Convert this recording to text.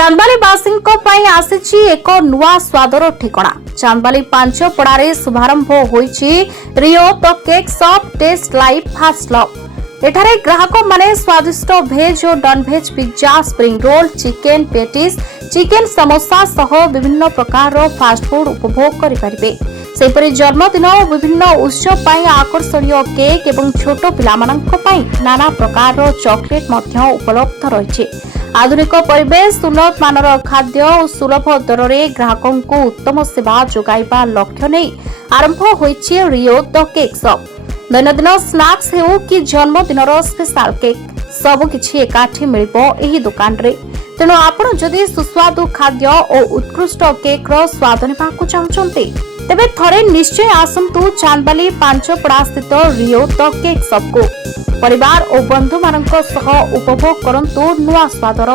चांदबालीवासी आसी एक नुआ स्वादर ठिकणा। चांदबाली पांचपड़ारे शुभारंभ होईछि Rio the cake shop taste live fast love. एठारे ग्राहक माने स्वादिष्ट भेज और non veg pizza, spring roll, chicken patties, chicken samosa सह विभिन्न प्रकार फास्ट फूड उपभोग करिपारिबे। सेपरि जन्मदिन और विभिन्न उत्सव पाई आकर्षणीय केक एवं छोट पिलामानंक पाई नाना प्रकार चॉकलेट मध्य उपलब्ध रहिछि। आधुनिक परिवेश, उन्नत मानर खाद्य और सुलभ दर में ग्राहकों को उत्तम सेवा जोगाइबा लक्ष्य नहीं आरंभ होईछि रियो द केक शॉप। दैनंदिन स्नैक्स हेउ कि जन्मदिन स्पेशल केक सब किछि एकाठी मिलिबो एही दुकान रे। तेणु आपण जदि सुस्वादु खाद्य और उत्कृष्ट केक रो स्वाद नेबाकू चाहुचंती तेबे थरे निश्चय आसंतु चांदबाली पांचपड़ा स्थित रियो द केक शॉप को। परिवार और बंधु मानक सह उपभोग करंतु नुआ स्वादर